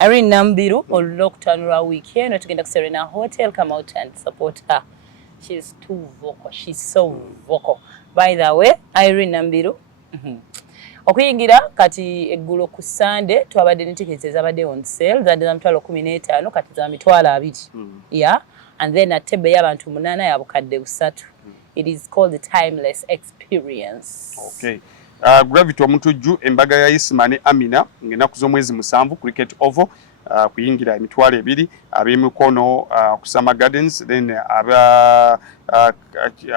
Irene Nambiru olw'okutandula wiiki eno tugenda ku Serena Hotel. Come out and support her. She's too vocal. She's so vocal. By the way, Irene Nambiru okuyingira kati eggulo ku Sunday twabadde ne tickets ezabadde on sale zadde za mitwalo 15 kati za mitwalo 2. Yeah, and then atebe y'abantu 8 ya bukadde 3. It is called the timeless experience. Okay. Gravity omutujju embaga ya Isma ne Amina ng'ennaku z'omwezi 7 Cricket Oval kuyingira emitwalo 2 ab'emikono ku Summer Gardens, then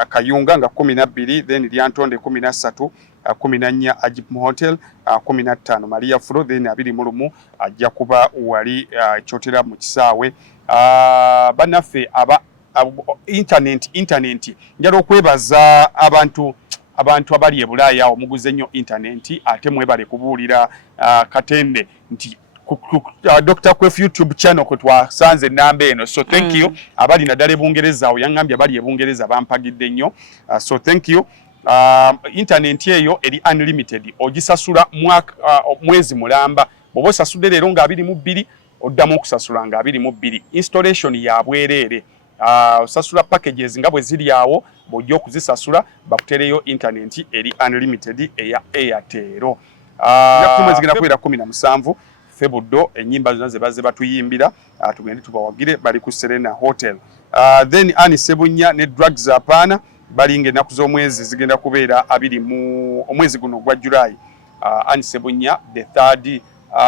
Kayunga nga 12, then Lyantonde 13, 14 Ajip Hotel, 15 Maria Flo, then 21 ajja kuba wali ekyotera mu kisaawe. Bannaffe internet njala okwebaza abantu abali e Bulaaya omuguze nnyo internet ate mwebale kubuulira Katende nti Dr. Kwef YouTube channel kwe twasanze namba eno, so thank you. Abali naddala Bungereza awo yangambye abali e Bungereza bampagidde nnyo, so thank you. Internet eyo eri unlimited, ogisasula mwezi mulamba. Bw'oba osasudde leero nga 22 oddamu okusasula nga 22. Installation ya bwereere. Osasula packages nga bwe ziri awo bw'ojja okuzisasula bakutereyo internet eri unlimited eya Airtel. Yakumwe zigenda kubeera 17 Febuddo, ennyimba zonna ze bazze batuyimbira tugende tubawagire bali ku Serena Hotel. Then Ani Sebunya ne Drugs Apana balinga ennaku z'omwezi zigenda kubeera 2 mu omwezi guno gwa July. Ani Sebunya the 3rd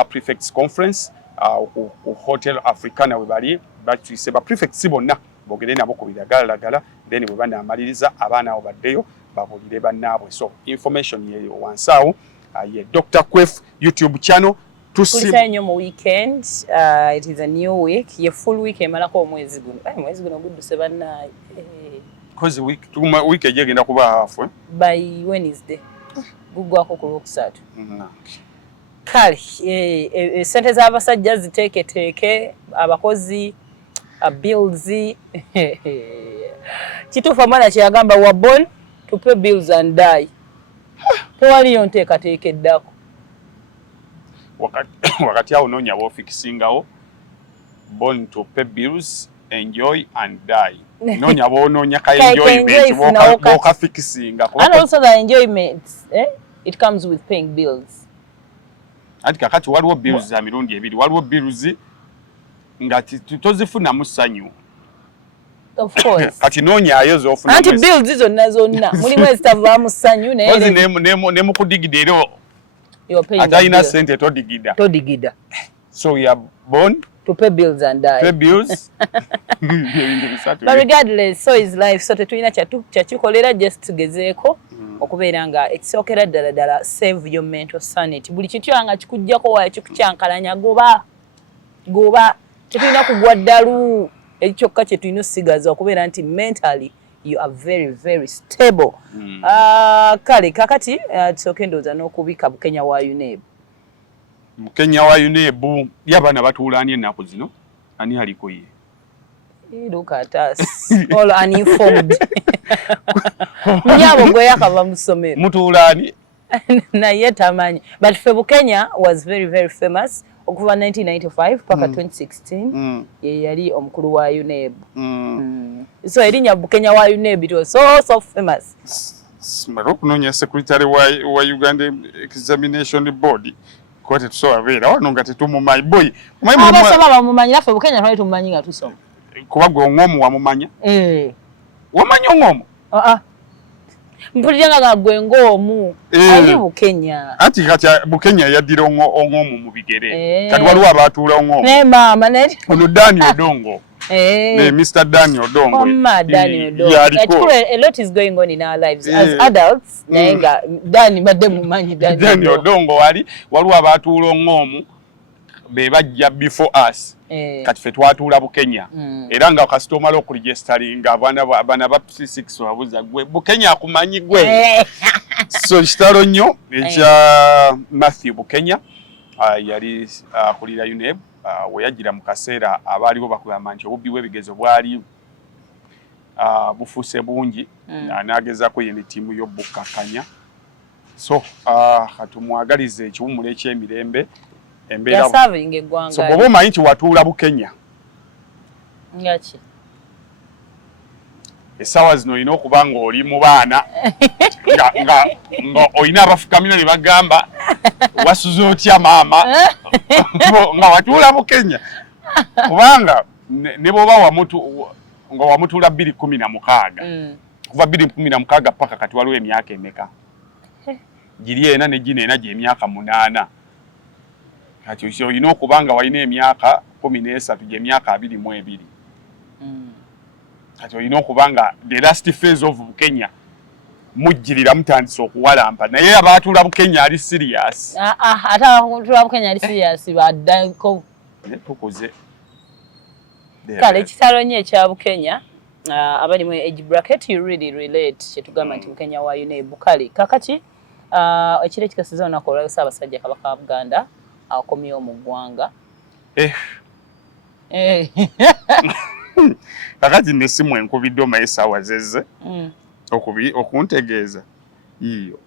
Prefects Conference ku Hotel Africana we bali batuyise ba prefects bonna bogere nabo ku biragala, then bwe banaamaliriza abaana abo baddeyo babulire bannaabwe. So information ye wansawo ye Dr. Kwef YouTube channel. Tulisanyo mu weekend, it is a new week, ye full week emalako omwezi guno. Mwezi guno gudduse bannaye. Cause week ejegenda kuba half by Wednesday. Gugwako ku Lwokusatu. Kale, sente z'abasajja ziteeketeeke, abakozi, bills. Kituufu omwana kye yagamba wa born to pay bills and die. Tewaliyo nteekateekeddako. Wakati awo noonya b'ofikisingawo born to pay bills, enjoy and die. Noonya b'onoonya ka enjoyment b'okafikisinga. And also the enjoyment, it comes with paying bills. Ati kakati waliwo bills za mirundi ebiri. Waliwo bills nga tozifunamu ssanyu. Of course. Kati noonyaayo z'ofuna. Anti bills zonna mulimu ezitavaamu ssanyu naye ne mu kudigida era atalina ssente todigida. So you are born to pay bills and die. Pay bills. But regardless, so is life. So tetulina kyakikolera just tugezeeko okubeera nga ekisookera ddala save your mental sanity. Buli kintu nga kikujjako waayo kikucyankalanya goba tetulina kugwa ddalu. Ekyokka kye tulina osigaza okubeera nti mentally you are very very stable. Kale kakati tusooke ndowooza n'okubika Bukenya wa UNEB. Bukenya wa UNEB y'abaana batuulaanye ennaku zino ani aliko ye? Look at us all uninformed. Mnyabo gwe yakava mu ssomero mutuulaani naye tamanyi, but ffe Bukenya was very very famous okuva 1995 paka 2016 ye yali omukulu wa UNEB. So erinnya Bukenya wa UNEB it was so famous. Okunonya secretary wa Uganda Examination Board kote tusoba beera wano nga tetumumanyi boy abasoma bamumanyi naffe Bukenya twali tumumanyi nga tusoma kuba gwe Ong'omu wamumanya. Wamanyi Ong'omu? Mpulira nga gwe Ng'omu ali Bukenya. Ati kati Bukenya yaddira Ong'omu mu bigere. Kati waliwo abaatuula Ong'omu. Ne maama ne ono Daniel Odongo. Ne Mr. Daniel Odongo. Daniel Odongo. A lot is going on in our lives as adults. Naye nga Dani badde mumanyi Daniel Odongo waliwo abaatuula Ong'omu be bajja before us. Kati ffe twatuula Bukenya. Era nga kasita omala okuregisteringa abaana ba P6 wabuuza gwe Bukenya akumanyi gwe. So kitalo nnyo ekya Matthew Bukenya yali akulira UNEB we yajjira mu kaseera abaaliwo bakugamba nti obubbi bw'ebigezo bwali bufuuse bungi n'agezaako ye ne ttiimu y'obbukkakkanya. So katumwagalize ekiwummulo eky'emirembe embeera serving eggwanga so bwoba omanyi nti watuula Bukenya ngaki essaawa zino olina okuba ng'oli mu baana nga olina abafukamira ne bagamba wasuze otya maama nga watuula Bukenya kubanga ne bw'oba nga wamutuula 2016 kuva 2016 paka kati waliwo emyaka emeka giri ena ne gino ena gy'emyaka 8 kati olina okuba nga walina emyaka 13 gy'emyaka 22 kati olina okuba nga the last phase of Bukenya mujjirira mutandise okuwalampa naye abaatuula Bukenya ali serious ate abaatuula Bukenya ali serious baddako tukuze kale ekitalo nnyo ekya Bukenya abali mu age bracket you really relate kyetugamba nti Bukenya waayo ne bukale kakati ekiro ekikasiza olunaku olwa Ssaabasajja Kabaka wa Buganda akomyewo mu ggwanga kakati nesimu enkubidde omaye essaawa zezze okuntegeeza yiyo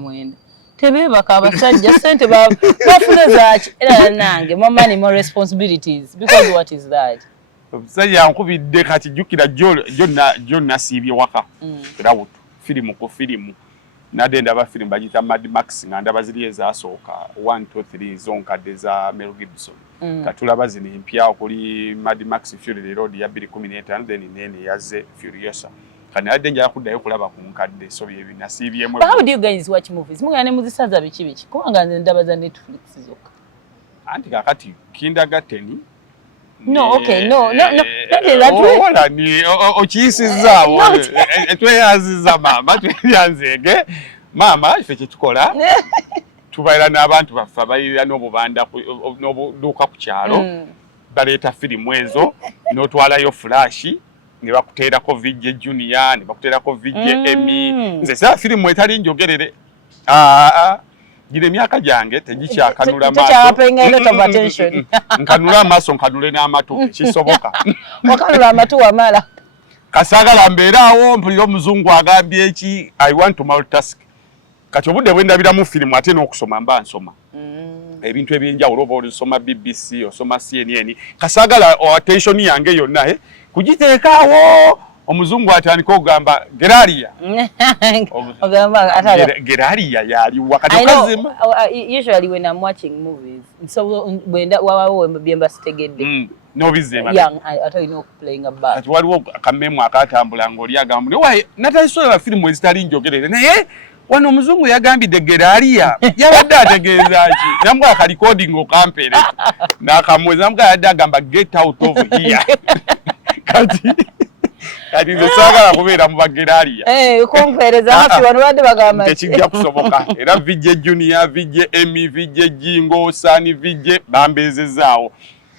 mwenda tebeebaka abasajja ssente bafune zaaki era nange more money more responsibilities because what is that omusajja ankubidde kati jjukira jjo nasiibye waka era butu firimu ku firimu nadde ndaba firimu bagiyita Mad Max nga ndaba ziri ezasooka 1, 2, 3 zonkadde za Mel Gibson katulaba zino empya okuli Mad Max Fury Road ya 2015 then nene yazze Furiosa kanadde njala kuddayo kulaba ku nkadde so bye binasiibyemu. How do you guys watch movies? Mugana ne muzisaza biki kubanga nze ndaba za Netflix zokka anti kakati kindergarten no okay no that wala ni okiyisizza tweyaziza maama tweyanzege maama ife kyetukola tubaira n'abantu baffe abayirira n'obubanda n'obuduuka ku kyalo baleeta firimu ezo n'otwalayo flashi ne bakuteerako VJ Junior ne bakuteerako VJ Emmy nze saa firimu etali njogerere gino emyaka gyange tegikyakanula maaso nkanula amaaso nkanule n'amatu kisoboka wakanula amatu wamala kasaagala mbeeraawo mpulira omuzungu agambye eki I want to multitask kati obudde bwe ndabiramu firimu ate n'okusoma mba nsoma ebintu ebyenjawulo oba olisoma BBC osoma CNN kasaagala attention yange yonna kugiteekaawo omuzungu atandika okugamba Geraria Geraria yali wakati okazima usually when I'm watching movies so when wawo byemba sitegedde nobizema I thought you know playing a bass ati waliwo akamemu akatambula ng'oli agamba naye natalisola firimu ezitali njogerere naye wano omuzungu yagambidde Geraria yabadde ategeeza ki namwe akarecording okampere n'akamwezi namwe yadde agamba get out of here kati nze saagala kubeera mu Bageraria kumpeereza hafi wano badde bagamba tekijja kusoboka era VJ Junior VJ Emmy VJ Jingo Sani VJ bambeezezaawo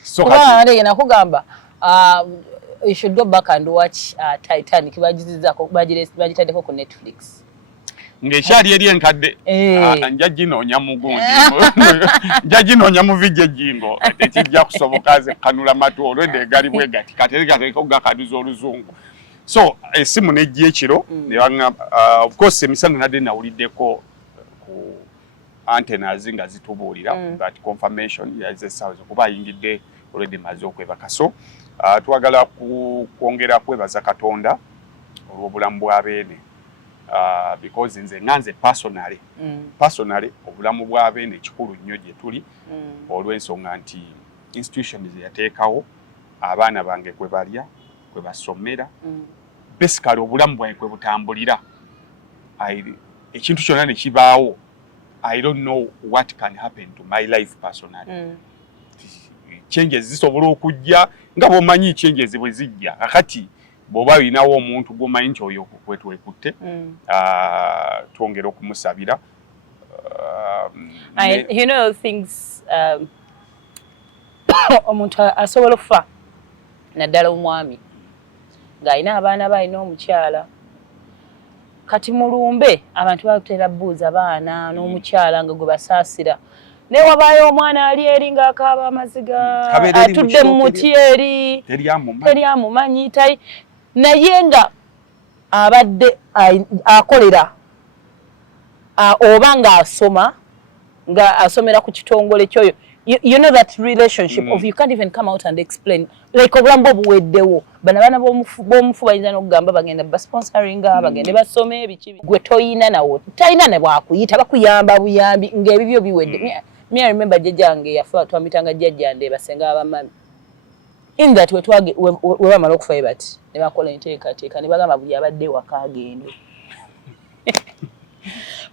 so kati nakugamba you should go back and watch Titanic bagitaddeko ku Netflix ng'ekyali eri enkadde nja ginoonya mugundi nja ginoonya mu VJ Jingo tekijja kusoboka ze kanula matu olwedde egali bwe gati katerekatereko gakaduza oluzungu so esimu nejja ekiro of course emisana nadde nawuliddeko ku antennas nga zitubuulira but confirmation yaze essaawa kuba ayingidde olwedde maze okwebaka so twagala kwongera kwebaza Katonda olw'obulamu bw'abeene because nze nganze personally obulamu bw'abeene kikulu nnyo gye tuli olw'ensonga nti institution ze yateekawo abaana bange kwe balya kwe basomera basically obulamu bwange kwe butambulira ekintu kyonna ne kibaawo I don't know what can happen to my life personally changes zisobola okujja nga bw'omanyi changes bwe zijja kakati bw'oba olinawo omuntu gw'omanyi nti oyo kwetwekutte twongera okumusabira you know things omuntu asobola okufa naddala omwami ng'alina abaana balina omukyala kati mulumbe abantu batera buuza abaana n'omukyala nga gwe basaasira naye wabaayo omwana ali eri ng'akaaba amaziga atudde mu muti eri teryamumanyi naye nga abadde akolera oba ng'asoma nga asomera ku kitongole kyoyo. You know that relationship of you can't even come out and explain like obulamu obuweddewo bana b'omufu bayinza n'okugamba bagenda basponsoringa bagende basome ebiki gwe toyina nawo talina ne bwakuyita bakuyamba buyambi ng'ebibyo biwedde. Me I remember jjange yafa twamitanga jjajja nde basenga abamami in that we bamala okufa bati ne bakola enteekateeka ne bagamba buli abadde waka agende.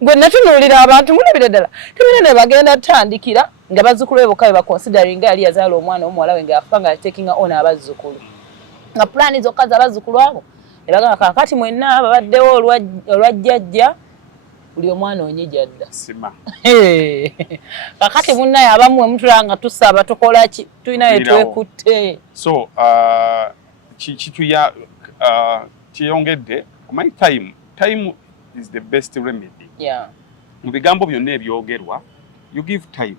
Gwe natunuulira abantu mulabira ddala tebina ne bagenda tandikira nga bazzukulu bokka ba considering yali yazaala omwana omuwala we ng'afa nga taking on abazzukulu nga plan zokka z'abazzukulu abo ne bagamba kaakati mwenna babaddewo olwajjajja buli omwana onyija dda sima kaakati munnaye abamu emutulanga tusaba tukola ki tulina twekutte so kituya kiyongedde omanyi time is the best remedy. Mu bigambo byonna ebyogerwa you give time.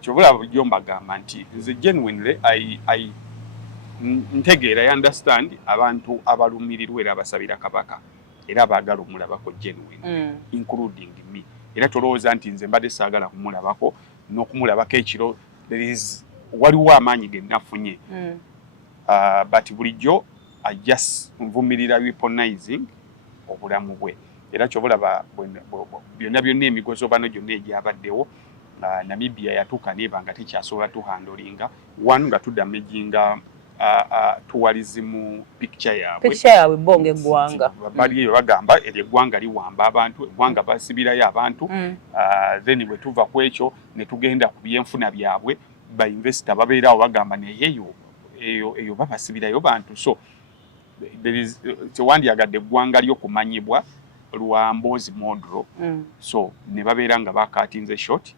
Kyobula bujjo mbagamba nti nze genuinely I ntegeera I understand abantu abalumirirwa era abasabira kabaka era baagala omulabako genuine including me. Era tolowooza nti nze mbadde saagala kumulabako n'okumulabako ekiro waliwo amaanyi ge nafunye. But bulijjo I just nvumirira weaponizing obulamu bwe. Era kyobulaba byonna emigozo bano gyonna egyabaddewo Namibia yatuuka neba nga tekyasobola tuhandolinga one nga tudamejinga tourism picture yaabwe bonge eggwanga bali bagamba eggwanga liwamba abantu eggwanga basibirayo abantu then bwe tuva ku ekyo ne tugenda ku byenfuna byabwe ba investor babeerawo bagamba eyo babasibirayo bantu so tewandyagadde eggwanga lyokumanyibwa Luambozi Modro so ne babeera nga bakatinze short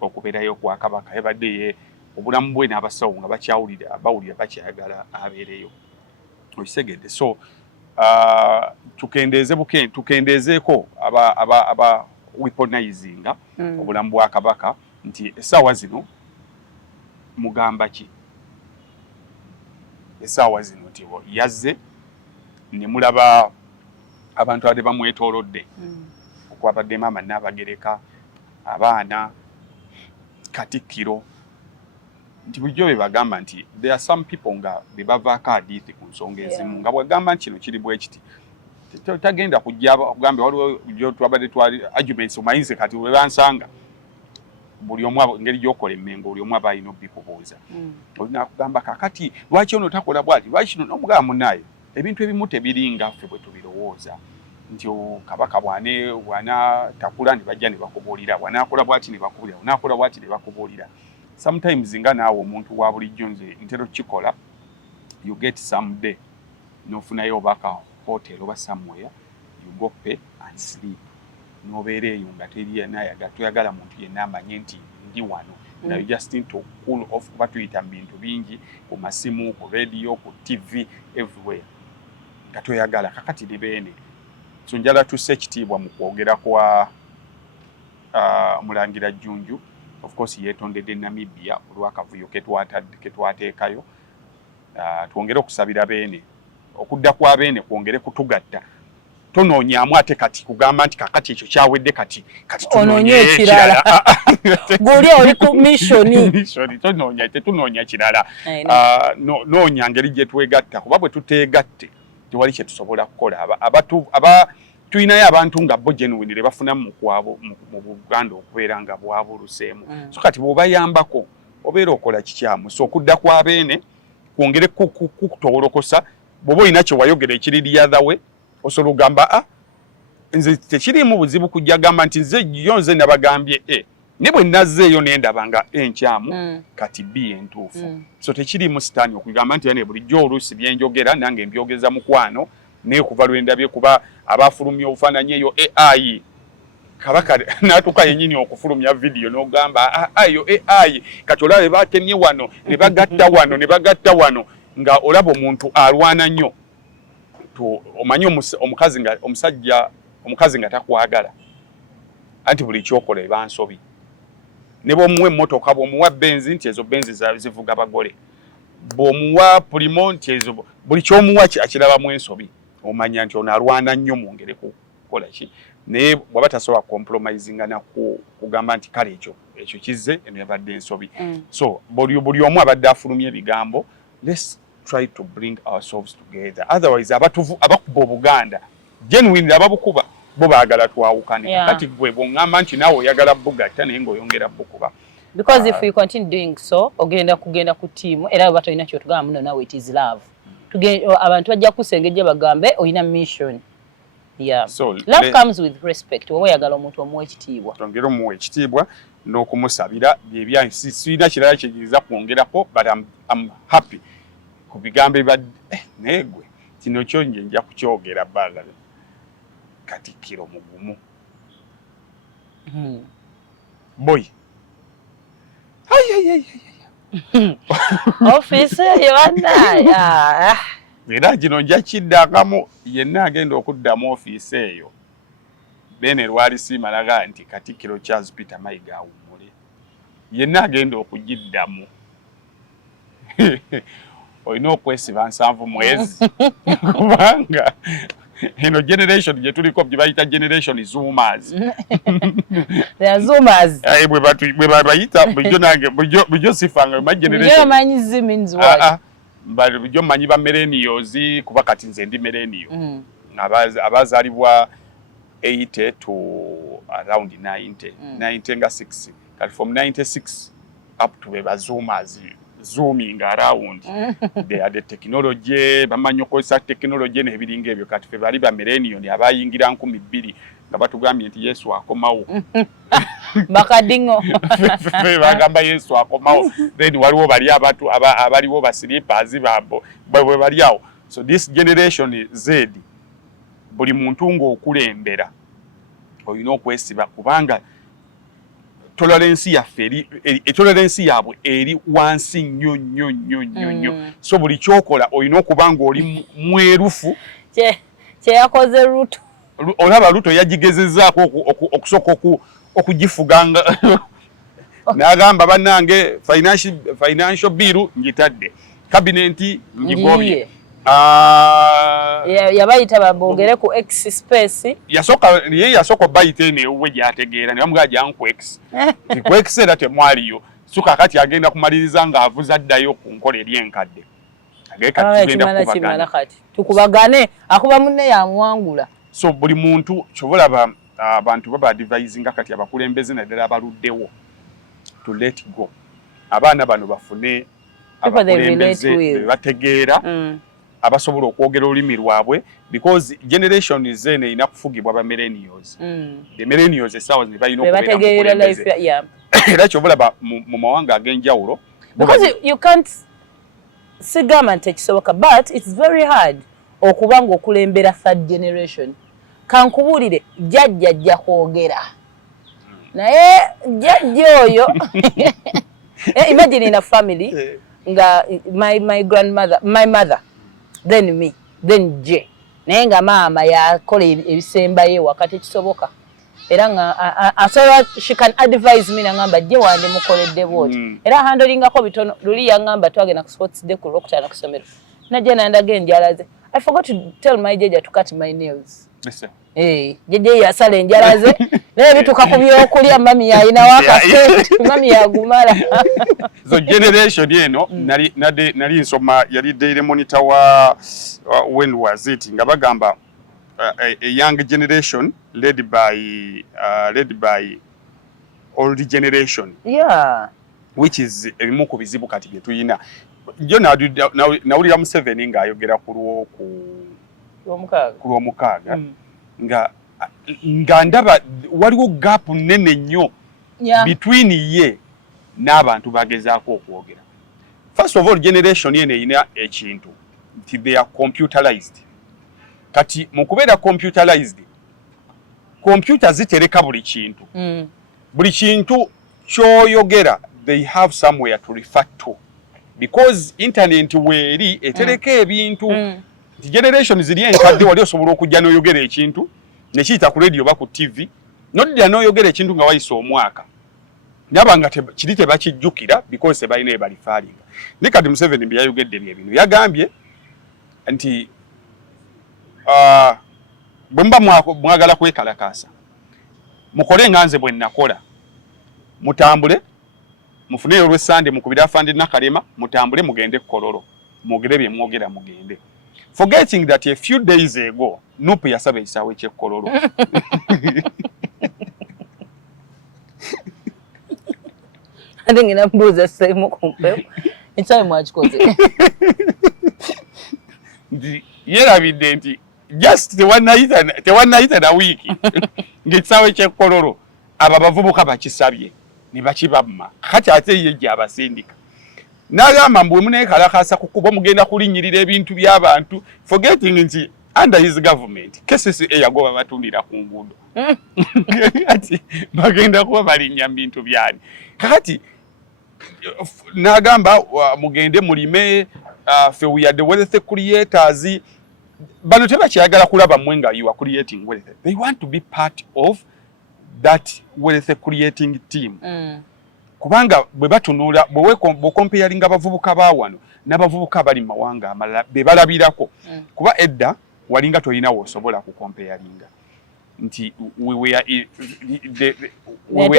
okubeerayo kwa kabaka yabadde obulamu bwe n'abasawo nga bakyawulira bawulira bakyayagala abeereyo okisegedde so tukendezeeko aba weaponizinga obulamu bwa kabaka nti essaawa zino mugamba ki essaawa zino nti yazze ne mulaba abantu ade bamwetoolodde okwabadde maama Nnabagereka abaana Katikkiro nti bulijjo be bagamba nti there are some people nga be bavaako hadithi ku nsonga ezimu nga bwagamba nti kino kiri bwe kiti tagenda kujja kugambe waliwo byo twabadde twali arguments omayinze kati we bansanga buli omu engeri gy'okola emmengo buli omu aba alina obikubuuza olina kugamba kakati lwaki ono takola bwati lwaki kino n'omugamba munnaye ebintu ebimu tebiringa ffe bwe tubirowooza nti kabaka bwana takula ne bajja ne bakubuulira bwanaakola bwati ne bakubuulira bwanaakola bwati ne bakubuulira sometimes nga naawe omuntu wa bulijjo nze ntera okukikola you get some day n'ofunayo obaka hotel oba somewhere you go pay and sleep n'obeera eyo nga teri toyagala muntu yenna amanye nti ndi wano na you just need to cool off kuba tuyita mu bintu bingi ku masimu ku radio ku TV everywhere nga toyagala kakati libeene so njala tusse ekitiibwa mu kwogera kwa Mulangira Jjunju of course yeetondedde Namibia olw'akavuyo ketwateekayo twongere okusabira beene okudda kwa beene kwongere kutugatta tonoonyaamu ate kati kugamba nti kakati ekyo kyawedde kati onoonye ekirala guli oli ku missioni tetunoonya kirala noonya ngeri gye twegatta kuba bwe tuteegatte tewali kye tusobola kukola tulinayo abantu nga bo genuine bafuna mu Buganda okubeera nga bwabuluseemu so kati bw'obayambako obeera okola kikyamu so okudda kwa beene kwongere kukutowolokosa bw'oba olina kye wayogera ekiri lyathawe osobola ogamba nze tekiriimu buzibu kujja gamba nti nze nabagambye ne bwe nazzeeyo nendaba nga enkyamu kati B entuufu so tekiriimu sitaani okugamba nti ne bulijjo oluusi byenjogera nange mbyogeza mukwano naye kuva lwendabye kuba abafulumya obufaananyi eyo AI kabaka n'atuuka yennyini okufulumya vidiyo n'ogamba yo AI kati olaba baatemye wano ne bagatta wano nga olaba omuntu alwana nnyo omanyi omukazi nga takwagala anti buli kyokola eba nsobi ne bw'omuwa emmotoka bw'omuwa benzi nti ezo benzi zivuga bagole bw'omuwa pulimo nti ezo buli kyomuwa akirabamu ensobi omanya nti ono alwana nnyo mwongere kukola ki naye bw'aba tasobola compromising na kugamba nti kale ekyo kizze eno yabadde ensobi. So buli omu abadde afulumya ebigambo. Let's try to bring ourselves together. Otherwise abakuba Obuganda genuinely ababukuba bo baagala twawukane. Kati gwe bw'oŋŋamba nti naawe oyagala bugatta naye ng'oyongera bukuba. Because if we continue doing so, kugenda ku team era baba tolina kyotugamba muno nawe it is love. Abantu bajja kusengejja bagambe oyina mission. Yeah. So, love comes with respect. Wowe yagala omuntu omuwa ekitiibwa. Tongera omuwa ekitiibwa n'okumusabira byebya sirina kirala kyenyinza kwongerako but I'm happy ku bigambo neegwe kino kyo nje nja kukyogera bbanga Katikkiro mugumu. Boy. Office yonna. Era kino nja kiddakamu yenna agenda okuddamu ofiisi eyo. Bene lwali simalaga nti Katikkiro Charles Peter Mayiga awummule. Yenna agenda okugiddamu. Olina okwesiba 7 mwezi. Kubanga eno generation gye tuliko gye bayita generation zoomers. They are zoomers. Bwe bayita bujo sifanga ma generation. Nyo manyi zi means what? Bujo manyi ba millennials kuba kati nze ndi millennial. Abazalibwa 80 to around 90. 90 nga 6. Kati from 96 up to be zoomers. Zooming around. They are the technology, bamanyi okozesa technology n'ebiringa ebyo kati fe bali ba millennial abayingira 2,000 nga batugambye nti Yesu akomawo. Bakadingo. Fe bagamba Yesu akomawo. Then waliwo bali abantu abaliwo ba slippers babo bwe bali awo. So this generation Z buli muntu ng'okulembera olina okwesiba kubanga tolerance yabwe eri wansi nnyo. So buli kyokola olina okuba ng'oli mwerufu. Kye yakoze Ruto. Olaba Ruto yagigezezzaako okusooka okugifuganga. N'agamba bannange financial bill ngitadde. Cabinet ngigobye. Yabayita babongere ku X space. Yasooka bayite newe gyategeera ne bamugaa janku X. Ku X era temwaliyo. Suka kati agenda kumaliriza nga avuza ddayo ku nkola eri enkadde. Tukubagane akuba munne yamwangula. So buli muntu kyobulaba abantu baba advising kati abakulembeze naddala abaluddewo to let go. Abaana bano bafune abakulembeze bategeera. Abasobola okwogera olulimi lwabwe because generation zene ina kufugibwa ba millennials. The millennials essaawa ne balina okubeera life era kyobulaba mu mawanga ag'enjawulo because you can't see government ekisoboka but it's very hard okuba ng'okulembera third generation. Kankubuulire jjajja kwogera naye jjajja oyo imagine in a family nga my grandmother, my mother, then me, then J. Naye nga maama yakola ebisembayo wakati kisoboka. Era nga she can advise me nangamba J wande mukoledde bwoti. Era handlingako bitono luli yangamba twagenda ku sports day ku Lokutana ku somero. Najja nandaga enjalaze. I forgot to tell my Jeja to cut my nails. Listen. Jeje yasala enjalaze. Naye bituka ku byokulya mami yalina wakasente mami yagumala. So generation yeno nali nsoma yali Daily Monitor wa when was it nga bagamba a young generation led by old generation. Yeah. Which is ebimu ku bizibu kati bye tuyina. Jo nawulira Museveni ng'ayogera ku Lwomukaaga nga ndaba waliwo gap nnene nnyo between ye n'abantu bagezaako okwogera. First of all, generation yene erina ekintu nti they are computerized. Kati mu kubeera computerized, computer zitereka buli kintu. Buli kintu ky'oyogera they have somewhere to refer to. Because internet weeri etereka ebintu. Generation ziri enkadde wali osobola okujja n'oyogera ekintu ne kiyita ku radio ba ku TV nodda n'oyogera ekintu nga wayisa omwaka nabanga kiri tebakijjukira because tebalina ebalifaalinga. Ne kati Museveni bye yayogedde bino yagambye nti bwe muba mwagala kwekalakaasa mukole nganze bwe nakola mutambule mufune olwe Sunday mukubira afande nakalema mutambule mugende Kololo mwogere bye mwogera mugende forgetting that a few days ago Nupu yasaba isawe kye Kololo ndingina mbuza semo kumpe icyayi mwachikoze yerabidde nti just tewanayita na wiki ng'ekisaawe kye Kololo abo abavubuka bakisabye ne bakibamma kati ate ye gy'abasindika n'agamba mbu bwe muneekalakasa kukuba mugenda kulinnyirira ebintu by'abantu forgetting nti under his government KCCA yagoba batundira ku nguudo ati bagenda kuba balinnya mu bintu byani kakati n'agamba mugende mulime fe we are the wealth creators bano tebakyagala kulaba mmwe nga you are creating wealth they want to be part of that wealth creating team kubanga bwe batunula bwe comparing abavubuka bawano n'abavubuka bali mawanga amalala be balabirako kuba edda walinga toyina wosobola ku comparinga nti we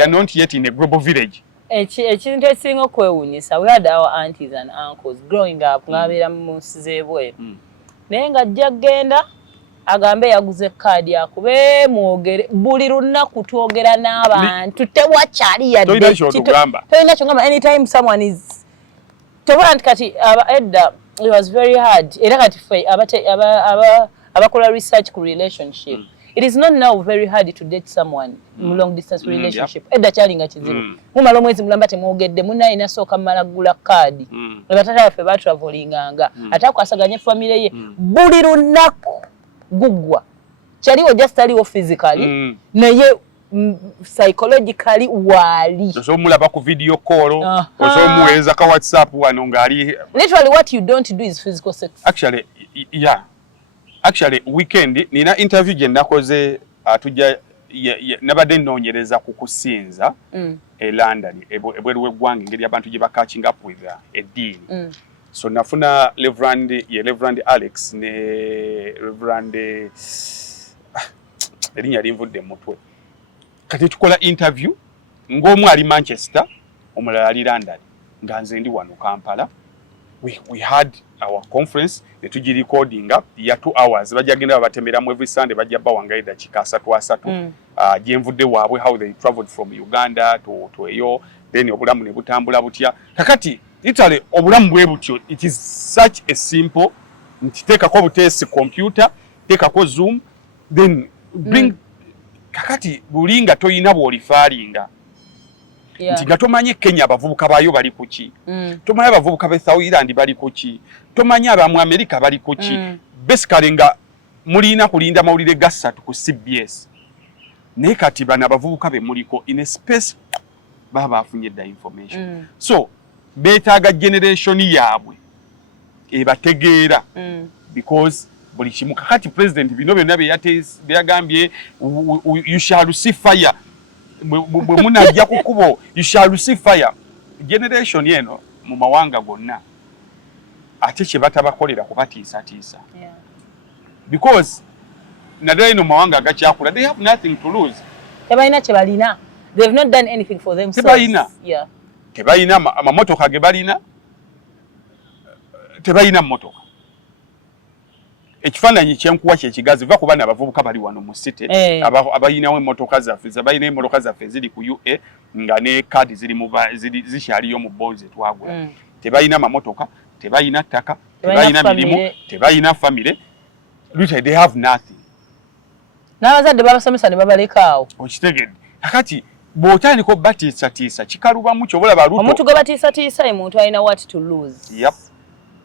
are not yet in a global village ekintu ekisinga okwewuunyisa we had our aunties and uncles growing up ng'abeera mu nsi z'ebweru naye ng'ajja genda agambe yaguze kaadi akube mwogere buli lunaku twogera n'abantu tewakyali yadde tolina kyotugamba anytime someone is tobula nti kati edda it was very hard era kati ffe abakola research ku relationship it is not now very hard to date someone in long distance relationship edda kyalinga kizibu mumala omwezi mulamba temwogedde munayina sooka mmala gula kaadi batata baffe batravelinganga ate akwasaganye famire ye buli lunaku gugwa kyaliwo just aliwo physically naye psychologically wali osomulaba ku video call osomuweza ka WhatsApp wano ngali literally what you don't do is physical sex actually weekend nina interview gye nakoze atujja nabadde nnoonyereza ku kusinza e London ebweru w'eggwanga engeri abantu gye bakatching up with eddiini so nafuna Reverend Alex ne Reverend erinnya linvudde mutwe kati tukola interview ng'omu ali Manchester omulala ali London nga nze ndi wano Kampala we had our conference ne tugirecordinga ya 2 hours bajagenda babatemeramu every Sunday bajja bawanga eddakiika 3 gyenvudde waabwe how they traveled from Uganda to eyo then obulamu ne butambula butya kakati literally obulamu bwe butyo it is such a simple nti teekako buteesi computer teekako Zoom then bring kakati bulinga toyina bw'olifaalinga nti nga tomanye Kenya abavubuka baayo bali kuki tomanye abavubuka b'e South Island bali kuki tomanye abamu America bali kuki basically nga mulina kulinda mawulire ga 3 ku CBS naye kati bano abavubuka be muliko in a space baba bafunye da information so beetaaga generation yaabwe ebategeera because buli kimu kakati president bino byonna byagambye you shall see fire bwe munajja ku kubo you shall see fire generation yeno mu mawanga gonna ate kye batabakolera kubatiisatiisa because naddala ino mawanga agakyakula they have nothing to lose tebalina kye balina they have not done anything for themselves tebalina amamotoka ge balina tebalina mmotoka ekifaananyi kyenkuwa kyekigazi va kuba n'abavubuka bali wano mu city abayinawo emmotoka zaffe abayina emmotoka zaffe ziri ku UA nga ne kaadi zikyaliyo mu boozi twagula tebalina mamotoka tebalina ttaka tebalina mirimu tebalina famire literally they have nothing n'abazadde babasomesa ne babalekaawo okitegedde kakati bw'otandika obbatiisatiisa kikalubamu kyobola baluto omuntu gwe batiisatiisa omuntu alina what to lose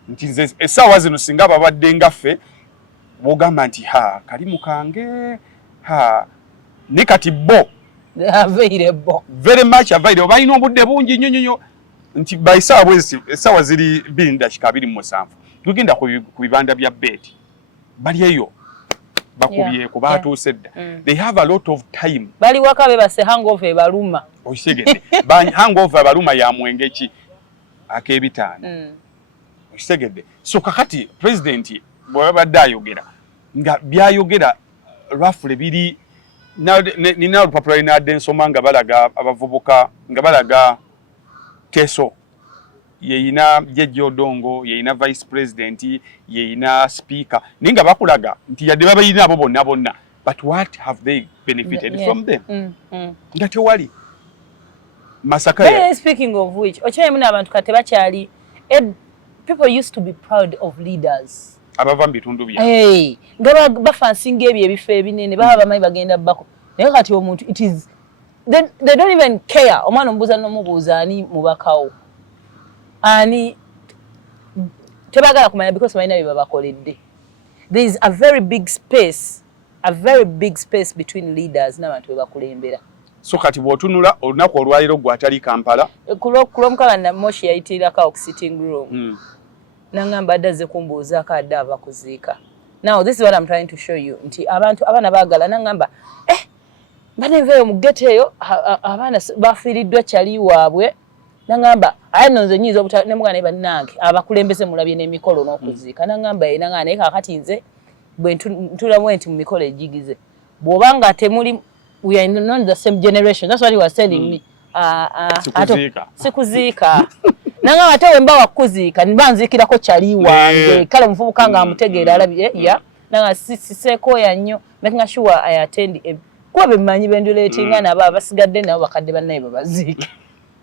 nti nze essaawa zino singa babadde ngaffe bw'ogamba nti kalimu kange ne kati bo available very much available balina obudde bungi nnyo nti baisaawa bwezi essaawa ziri 2:27 tugenda ku bibanda bya beti bali eyo bakubyeko batuuse dda they have a lot of time bali waka bebase hangover ebaluma okitegedde hangover ebaluma ya mwenge ki ak'ebitaano okitegedde so kakati president bw'abadde ayogera nga byayogera roughly biri nina olupapula linadde nsoma nga balaga abavubuka nga balaga Teso yeina Jeje Odongo yeina vice president yeina speaker ninga bakulaga nti yadde babayina abo bonna but what have they benefited from them nga tewali Masaka speaking of which ochaye muna abantu kate bakyali people used to be proud of leaders abava mbitundu bya nga bafansinga ebyo ebifo ebinene baba bamanyi bagenda bako naye kati omuntu it is they don't even care omwana omubuuza n'omubuuza ani mubakawo ani tebagala kumanya because balina bye babakoledde. There is a very big space between leaders n'abantu be bakulembera. So kati bw'otunula olunaku olwaliro gw'atali Kampala kulomukala na Moshi yayitirako ku sitting room nangamba addaze kumbuuzaako adde ava kuziika. Now this is what I'm trying to show you nti abantu abaana baagala nangamba banenveeyo mu ghetto eyo abaana bafiiriddwa kyali waabwe nangamba ayino nze nyiza obuta ne mugana bannange abakulembeze mulabye n'emikolo n'okuziika nangamba nangana naye kaakati nze bwe ntulamu nti mu mikolo egigize bw'obanga temuli we are not the same generation. That's what he was telling me. Sikuziika. Nanga ate wemba wakuziika nibanzikirako kyali wange kale muvubuka nga amutegeera alabye nanga siseko yanyo making sure I attend kuba bemanyi bendulatinga nabo abasigadde nabo bakadde bannaye babaziika.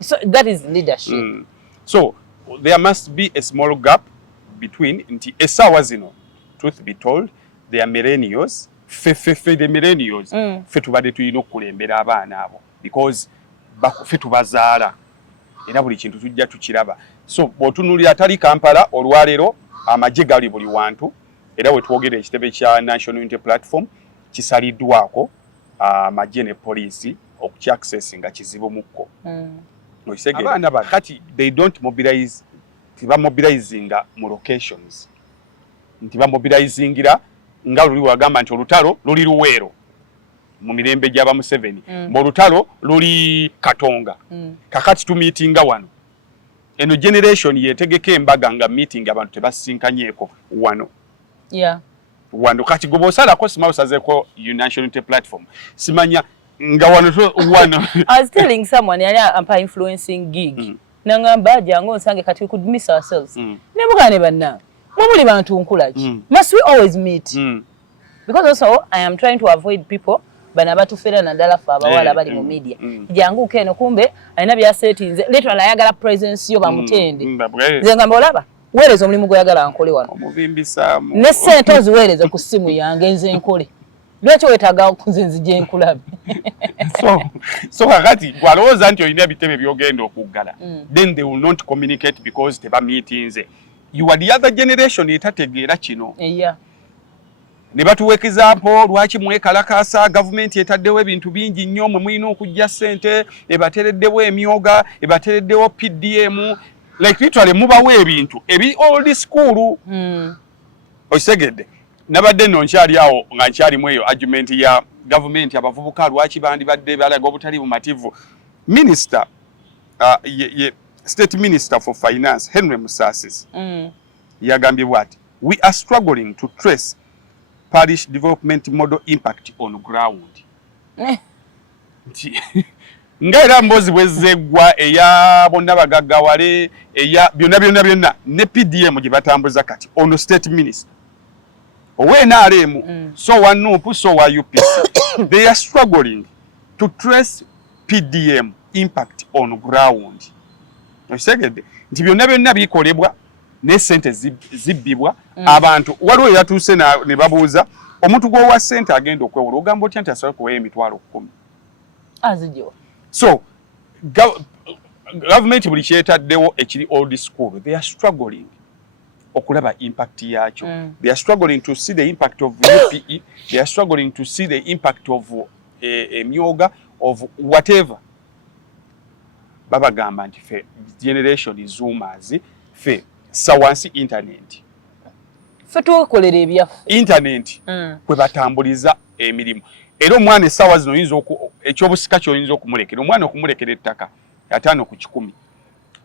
So that is leadership. So there must be a small gap between nti esawa zino truth be told they are millennials the millennials fe tubadde tulina okukulembera abaana abo because fe tubazaala era buli kintu tujja tukiraba. So bw'otunuulira atali Kampala olwaleero amagye gali buli wantu era we twogera ekitebe kya National Unity Platform kisaliddwako amagye ne poliisi okuki-access nga kizibu mukko. Abaana kati they don't mobilize tibamobilizinga mu locations nti bamobilizingira nga luli wagamba nti olutalo luli Luweero mu mirembe gy'aba Museveni olutalo luli Katonga kakati tu meetinga wano eno generation yetegeka embaga nga meeting abantu tebasinkanyeeko wano wano kati gobosalako simawusazeko National Unity Platform simanya nga wano I was telling someone yali ampa influencing gig nangamba jangu nsange kati we could miss ourselves ne mugane banna mumuli bantu nkulaki must we always meet because also I am trying to avoid people bana batufera nadala fa abawala bali mu media jangu keno kumbe alina bya settings literally ayagala presence yo bamutende nze ngamba olaba weereza omulimu gwe yagala ankole wano omubimbisamu ne sente oziweereza ku simu yange nze nkole lwaki wetaaga kunzenzi gye nkulabe so kakati gwalowooza nti olina ebitebe byogenda okuggala then they will not communicate because teba meetings you are the other generation etategeera kino ne batuweekizaapo lwaki mwekalakaasa gavumenti etaddewo ebintu bingi nnyo mwe mulina okujja ssente ebatereddewo emyoga ebatereddewo PDM like literally mubawo ebintu ebi old school okitegedde nabadde nno nkyali awo nga nkyalimu eyo argument ya gavumenti abavubuka lwaki bandibadde balaga obutali bumativu minister state minister for finance Henry Musasis yagambye bwati we are struggling to trace parish development model impact on ground nga era mbozi bwezeggwa eya bonna bagaggawale eya byonna ne PDM gye batambuza kati ono state minister ONRM so wanupu so wa UPC they are struggling to trace PDM impact on ground. Osegede nti byonna bikolebwa ne sente zibbibwa abantu waliwo yatuse ne babuuza omuntu gwo wa sente agenda okwewola ogamba otya nti asobola kuwa emitwalo 10 azijiwa. So government buli kyetaddewo ekiri old school they are struggling okulaba impact yacho they are struggling to see the impact of UPE they are struggling to see the impact of emyoga of whatever baba gamba nti fe generation zoomers fe sawansi internet fe tukolera ebyafu internet kwe batambuliza emirimu era omwana esawa zino yinza ekyobusika kyoyinza okumulekera omwana okumulekera ettaka 5 ku 10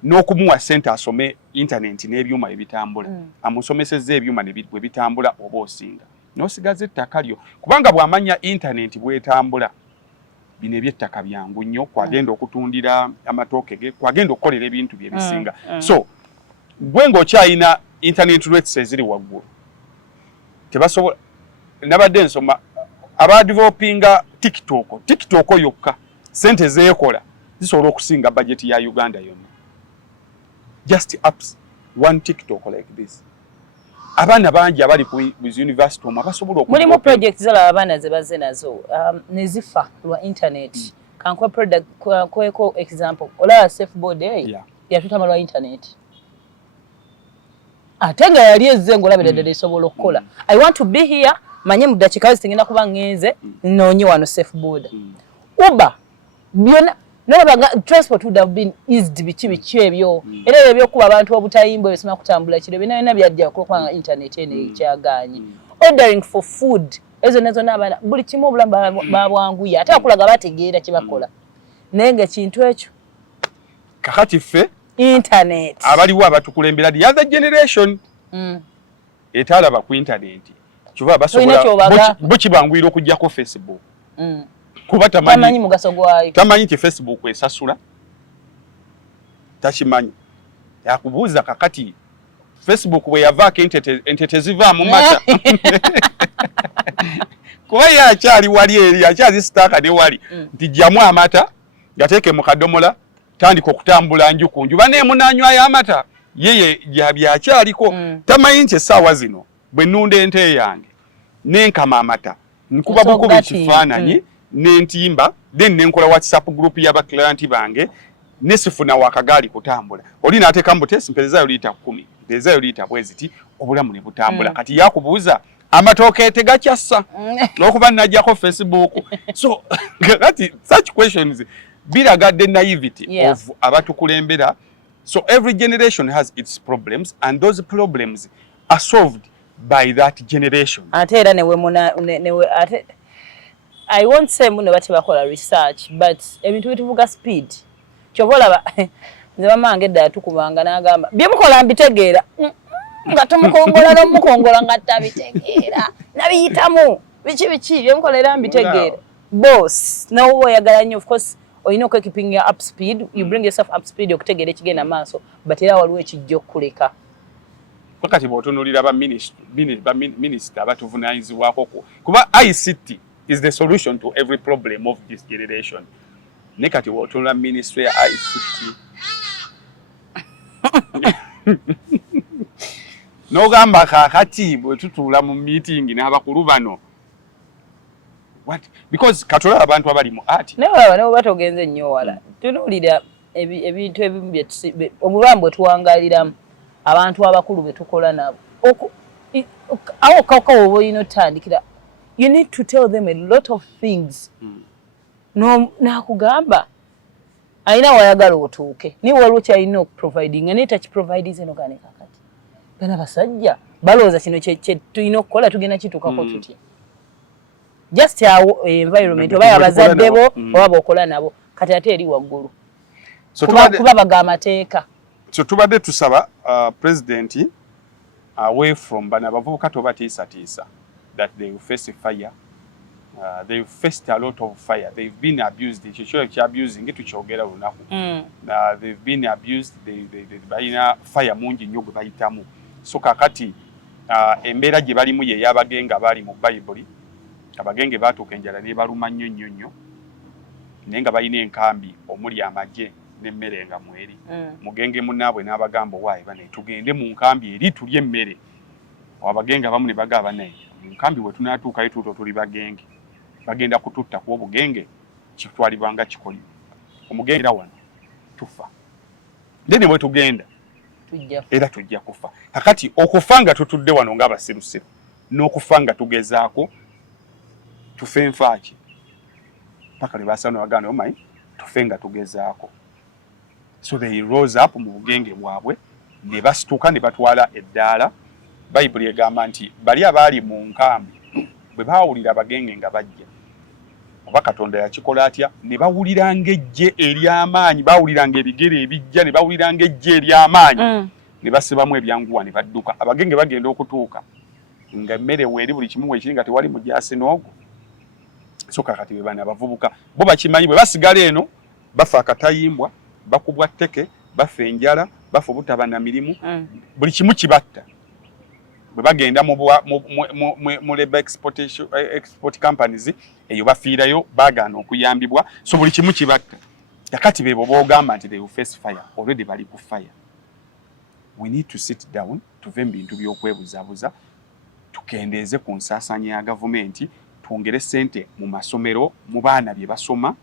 n'okumuwa sente asome internet n'ebyuma ebitambula amusomesezza ebyuma bwe bitambula oba osinga n'osigaza ettaka lyo kubanga bw'amanya internet bwetambula bino ebyettaka byangu nnyo kwagenda okutundira amatooke ge kwagenda okukolera ebintu bye bisinga so gwe ng'okyayina internet rates eziri waggulu tebasobola nabadde nsoma abadevelopinga tiktok yokka sente zeekola zisobola okusinga budget ya Uganda yonna just apps one TikTok like this abaana bangi abali ku university abasobola mulimu project zala abaana zebaze nazo nezifa lwa internet kankwe product kweko example ola safe board yatuta lwa internet atenga yali ezengo labedde esobola okukola I want to be here manye mu dakika zingina kuba ngenze nonye wano safe board Uber byona nabanga transport would have been eased bichi ebyo era ebyo kuba abantu obutayimbo besima kutambula kire bina byajja kwa internet ene kyaganye ordering for food ezo nazo nabana buli kimu obulamba babwanguya ate akulaga bategeera kibakola nenge kintu ekyo kakati ffe internet abaliwo abatukulembera the other generation etalaba ku internet kiva basobola bukibangwira okujjako Facebook kuba tamanyi mugaso gwayo tamanyi ti Facebook esasula takimanyi yakubuuza kakati Facebook bwe yavaako entete zivaamu mata kuba yakyali wali eri yakyazi sitaaka ne wali nti jjamu amata gateeke mu kadomola tandika okutambula nju ku nju baneemu n'anywayo amata yeye byakyaliko tamanyi nti essaawa zino bwe nnunda ente yange nenkama amata nkuba bukubi kifaananyi nentimba then nenkola WhatsApp group y'aba client bange nesifuna wakagaali kutambula oli nateeka mbutesi mperezayo lita 10 mperezayo lita bweziti obulamu ne butambula kati yakubuuza amatooke tegakyassa n'okuba najjako Facebook so kati such questions biraga the naivety of abatukulembera so every generation has its problems and those problems are solved by that generation ate era newe ate I won't say muno bati bakola research but ebintu bituvuga speed kyobola nze bamange dda tukubanga nagamba byemukola mbitegeera nga tumukongola n'omukongola nga tabitegeera nabiyitamu biki byemukola era mbitegeera boss nawe oyagala nnyo of course oyina okwekipinga ya up speed you bring yourself up speed okutegeera ekigenda maaso but era waliwo ekijja okukuleka kakati bw'otunuulira baminisita abatuvunaanyizibwako kuba ICT is the solution to every problem of this generation. Nekati wotunula ministry ya ICT. Nogamba kakati bwetutula mu meeting n'abakulu bano. What? Because katola abantu abali mu art. Nabo batogenze nnyo wala. Tunuulira ebintu ebimu obulambo tuwangalira abantu abakulu betukola nabo. Awo kakawo boyino tandikira. You need to tell them a lot of things. No, nakugamba. Aina wayagala otuuke. Ni waliwo kyalina providing. And touch provides eno kane kakati. Bana basajja balooza kino kye tulina okukola tugenda kituukako tutya. Just our environment oba abazadde bo oba bokola nabo kati ate eri waggulu. So kuba baga amateeka. So tubadde tusaba president away from bana abavubuka tobatiisa that they will face a fire. They've faced a lot of fire. They've been abused. Abusing it tukyogera lunaku. They've been abused. They balina fire mungi nnyo gwe bayitamu. So kakati embeera gye balimu ye y'abagenga bali mu Bayibuli. Abagenge baatuuka enjala ne baluma nnyo naye nga balina enkambi omuli amagye n'emmere nga mweri. Mugenge munnaabwe n'abagamba owaaye bane tugende mu nkambi eri tulye emmere. Abagenge abamu ne bagamba naye mu nkambi we tunaatuukayo tuuto tuli bagenge. Bagenda kututta ku obugenge kitwalibwanga kikolibwa. Omugenge wano tufa. Then bwe tugenda era tujja kufa. Kakati okufa nga tutudde wano ng'abasirusiru n'okufa nga tugezaako tufe nfaaki. Paka lwe baasana baganda omanyi tufe nga tugezaako. So they rose up mu bugenge bwabwe ne basituka ne batwala eddaala. Bayibuli egamba nti bali abaali mu nkambi bwe baawulira abagenge nga bajja oba Katonda yakikola atya ne bawuliranga ejje ery'amaanyi bawuliranga ebigere ebijja ne bawuliranga ejje ery'amaanyi ne basibamu ebyanguwa ne badduka. Abagenge bagenda okutuuka nga emmere weeri buli kimu weekiri nga tewali mujaasi n'ogwo so kakati bebana abavubuka bo bakimanyi bwe basigala eno bafa akatayimbwa bakubwa tteke bafa enjala bafa obutabana mirimu buli kimu kibatta bwe bagenda mu labor export companies eyo bafiirayo bagaana okuyambibwa so buli kimu kibatta yakati bebo boogamba nti they will face fire already bali ku fire. We need to sit down tuve mu bintu by'okwebuzabuza tukendeeze ku nsaasanya ya gavumenti twongere ssente mu masomero mu baana bye basoma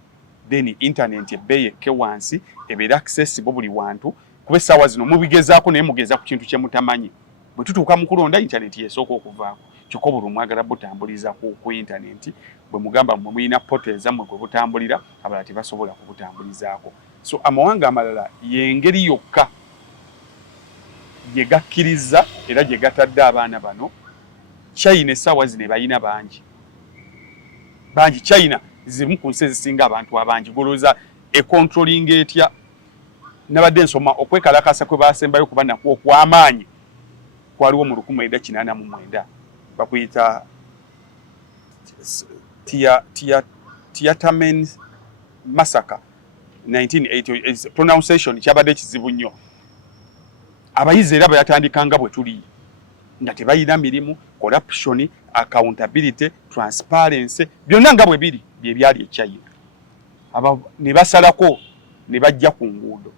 then internet ebbeeyekke wansi ebeera accessible buli wantu kuba essaawa zino mubigezaako naye mugeza ku kintu kye mutamanyi bwe tutuuka mu kulonda internet yesooka okuvaako kyokka buli mwagala butambuliza ku internet bwe mugamba mwe mulina poto ezammwe gwe butambulira abalala tebasobola kubutambulizaako so amawanga amalala y'engeri yokka gye gakkiriza era gye gatadde abaana bano. China essaawa zino balina bangi China zimu ku nsi ezisinga abantu abangi golooza econtrolling etya nabadde nsoma okwekalakasa kwe baasembayo kuba nakwo okw'amaanyi kwaliwo mu 1989 bakuyita Tiananmen massacre 1980 pronunciation kyabadde kizibu nnyo abayizi era bayatandikanga bwe tuli nga tebayina mirimu corruption accountability transparency byonna nga bwe biri bye byali ekyayina ne basalako ne bajja ku nguudo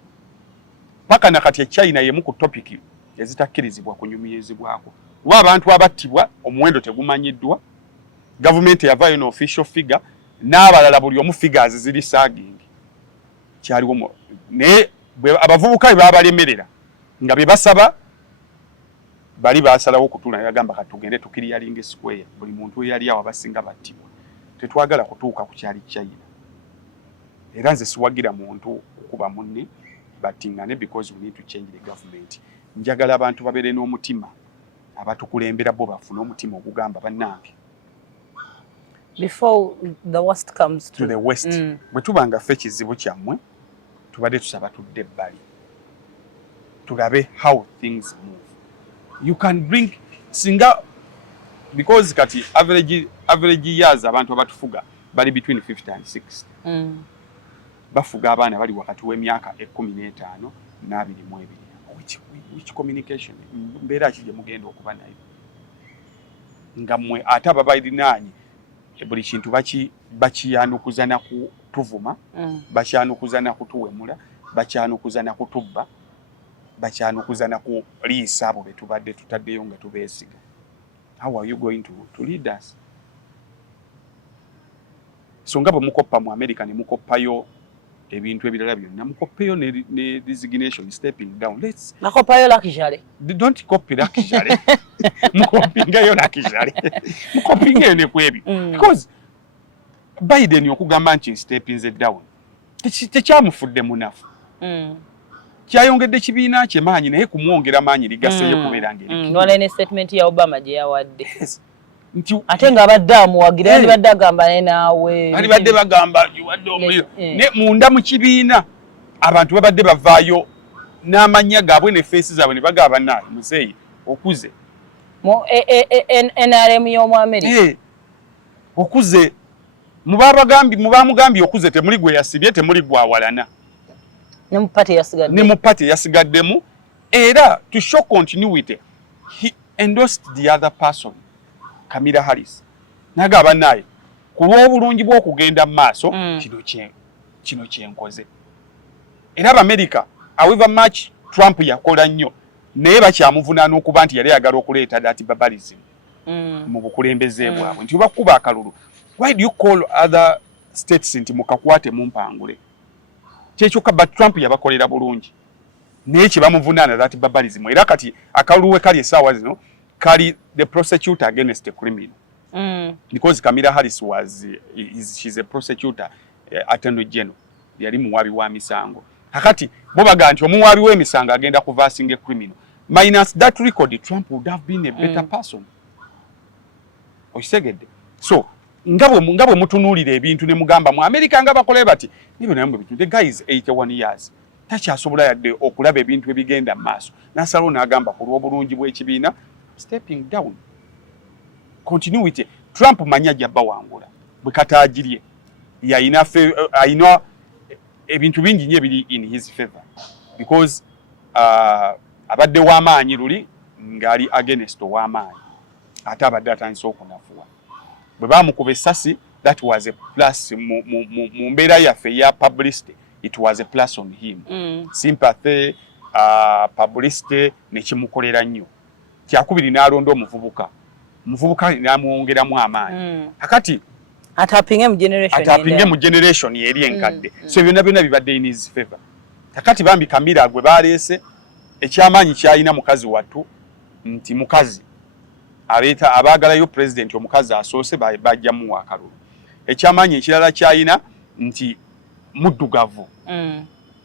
paka nakati ekyayina yemu ku topic ezitakkirizibwa kunyumirizibwako wa abantu abattibwa omuwendo tegumanyiddwa gavumenti yavaayo no official figure n'abalala buli omu figures ziri sagging kyaliwo naye abavubuka babalemerera nga be basaba bali basalawo kutula yagamba katugende tukiriyalinga square buli muntu yali awo abasinga battibwa tetwagala kutuuka ku kyali China era nze siwagira muntu okuba munne batingane because we need to change the government. Njagala abantu babere n'omutima abatukulembera bo bafuna omutima ogugamba bannange before the worst comes to the west. Bwe tubanga ffe kizibu kyammwe tubadde tusaba tudde ebbali tulabe how things move. You can bring singa because kati average years abantu abatufuga bali between 50 and 60. Bafuga abaana bali wakati w'emyaka 15 na 22. Which communication mbeera kije mugenda okuba nayo nga mmwe ate ababalinaanyi buli kintu bakiyanukuza na kutuvuma bakyanukuza na kutuwemula bakyanukuza na kutubba bakyanukuza na kuliisa abo be tubadde tutaddeyo nga tubeesiga. How are you going to lead us? So nga bwe mukoppa mu America ne mukoppayo ebintu ebirala byonna mukoppeyo ne resignation stepping down. Let's nakoppayo luxury. Don't copy luxury. Mukopingayo luxury. Mukopingayo ne kwebyo. Because Biden okugamba nti stepping down tekyamufudde munafu. Kyayongedde kibiina kye maanyi naye kumwongera maanyi ligaseyo kubeera ngeri. Wala ne statement ya Obama gye yawadde. Ate nga abadde amuwagira yali badde agamba ne naawe bali badde bagamba giwadde omuliro ne munda mu kibiina abantu babadde bavaayo n'amanya gaabwe ne faces zaabwe ne bagamba naye muzeeyi okuze mu NRM y'omu America okuze mubamugambye okuze temuli gwe yasibye temuli gwawalana ne mu party yasigaddemu era to show continuity he endorsed the other person Kamala Harris nagaba naye ku lw'obulungi bw'okugenda mu maaso kino kyenkoze era America however much Trump yakola nnyo naye bakyamuvunaana okuba nti yali ayagala okuleeta that barbarism mu bukulembeze bwabwe nti bakuba akalulu. Why do you call other states nti mukakwate mu mpangule kyekyoka but Trump yabakolera bulungi naye kye bamuvunaana that barbarism era kati akalulu we kali essaawa zino kali the prosecutor against a criminal because Kamala Harris she's a prosecutor attorney general yali muwabi wa misango hakati bo baga nti omuwabi w'emisango agenda kuvasinga criminal minus that record Trump would have been a better person. Okisegedde so ngabwe mutunuulira ebintu ne mugamba mu America nga bakole bati nibyo nayo bintu the guy is 81 years takyasobola yadde okulaba ebintu ebigenda mu maaso n'asalawo n'agamba ku lw'obulungi bw'ekibiina stepping down continuity. Trump manya jabba wangula bwe kataagirye ayina ebintu bingi nnyo ebiri in his favor because abadde w'amaanyi luli ng'ali against ow'amaanyi ate abadde atandise okunafuwa bwe baamukuba essasi that was a plus mu mbeera yaffe eya publicity it was a plus on him sympathy publicity nekimukolera nnyo kyakubiri n'alonda omuvubuka n'amwongeramu amaanyi kakati atapinge mu generation eri enkadde so byonna bibadde in his favor kakati bambi Kamira gwe baleese ekyamaanyi kyalina mukazi wattu nti mukazi abaagalayo president omukazi asoose bajjamu akalulu ekyamaanyi ekirala kyalina nti muddugavu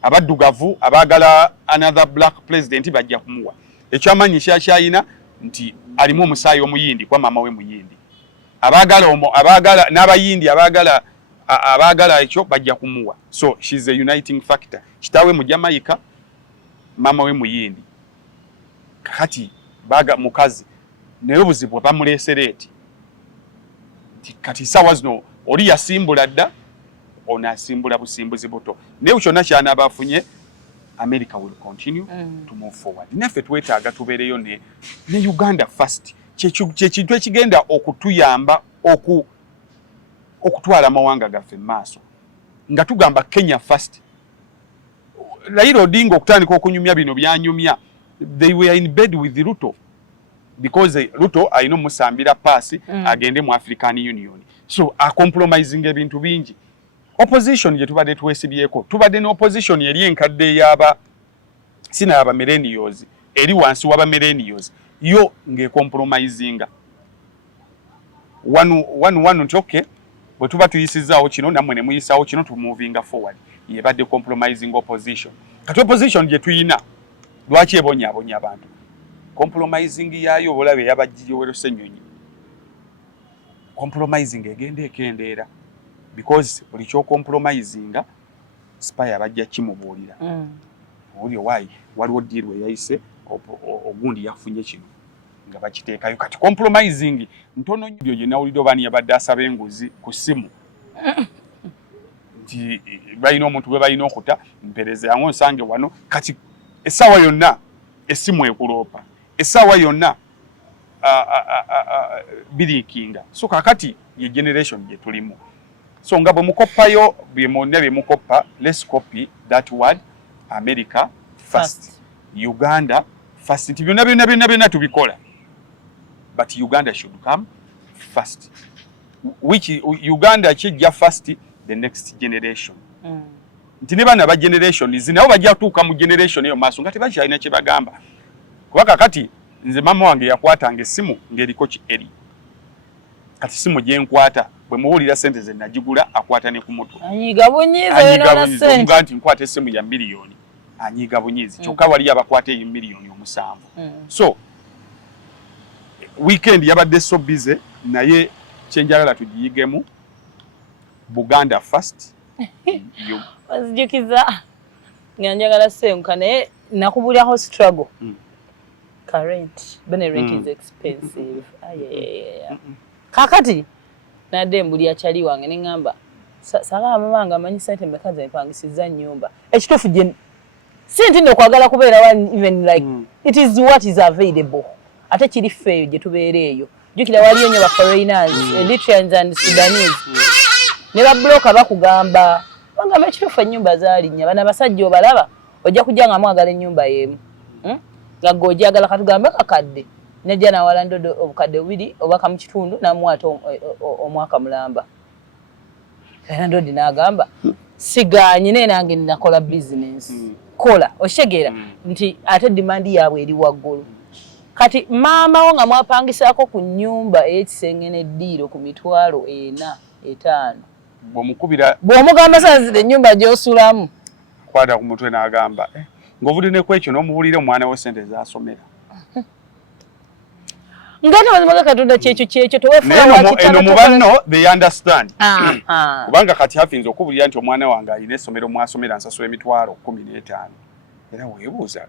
abaddugavu abaagala another black president bajja kumuwa ekyamaanyi kyalina nti alimu omusaayi omuyindi kwa mama we muyindi abaagala n'abayindi abaagala ekyo bajja kumuwa so she's a uniting factor kitaawe mu Jamaica mama we muyindi kati mukazi naye obuzibu bamuleesera eti kati sawa zino oli yasimbula dda ono asimbula busimbuzi buto naye kyonna kyanaaba afunye America will continue to move forward naffe twetaaga tubeereyo ne Uganda first kyekintu ekigenda okutuyamba okutwala amawanga gaffe maaso nga tugamba Kenya first Raila Odinga okutandika okunyumya bino byanyumya they were in bed with Ruto because Ruto ayina omusambira paasi agende mu African Union so compromising ebintu bingi opposition gye tubadde twesibyeko tubadde ne opposition eri enkadde yaba sina yaba millennials eri wansi waba millennials yo ng'ecompromisinga wanu nti okay bwe tuba tuyisizaawo kino nammwe ne muyisaawo kino to moving forward yebadde compromising opposition kati opposition gye tuyina lwaki ebonyaabonya abantu compromising yaayo obulabe yabajjiyowero Ssenyonyi compromising egenda ekendeera because buli ky'ocompromisinga spy abajja kimubuulira oli owaayi waliwo deal we yayise ogundi yafunye kino nga bakiteekayo kati compromising ntono nnyo gye nawulidde obaani yabadde asaba enguzi ku ssimu nti balina omuntu gwe balina okuta mpereza yange nsange wano kati essaawa yonna essimu ekuloopa essaawa yonna biriikinga so kakati ye generation gye tulimu so nga bwe mukoppayo byemonna bye mukoppa let's copy that word America first. Uganda first nti byonna tubikola but Uganda should come first which Uganda kijja first the next generation nti ne bana ba generation zinabo bajja tuuka mu generation eyo maaso nga tebakyalina kye bagamba kuba kakati nze mama wange yakwatanga essimu ng'eriko ki eri kati simu gye nkwata bwe muwulira sente ze najigula akwata ne ku mutwe anyiga bunyizi omuga nti nkwata essimu ya miliyoni anyiga bunyizi kyokka wali abakwata miliyoni 7 so weekend yabadde so busy naye kyenjagala tugiyigemu Buganda first wazijukiza nga njagala senka naye nakubuliraho struggle current rent is expensive kakati nadde mbuli achali wange nengamba sala mama amanyi sente mekaza empangisiza nyumba ekitufu je sente ndo kwagala kubeera even like it is what is available ate kiri feyo je tubeereyo jukira waliyo nyo ba foreigners Eritreans and Sudanese ne ba bloka bakugamba banga ekitufu nyumba zali nya bana basajja obalaba ojja kujanga mwagala nyumba yemu gago ojagala katugamba kakadde nejja na walandodo obukadde bubiri obaka mu kitundu na mwata omwaka mulamba era ndodi nagamba siganye ne nange ninakola business kola oshegera nti ate demand yaabwe eri waggulu kati mama wo nga mwapangisako ku nyumba ekisengene ddiiro ku mitwalo 4-5 bw'omugamba sanzire nyumba gy'osulamu kwata ku mutwe n'agamba ng'ovudde ne kwekyo n'omubulira omwana we sente zasomera ngati wazimaga katonda kyekyo eno mubanno they understand kubanga kati hafinze okubulira nti omwana wange alina essomero mwasomera nsasula emitwalo 15 era weebuuza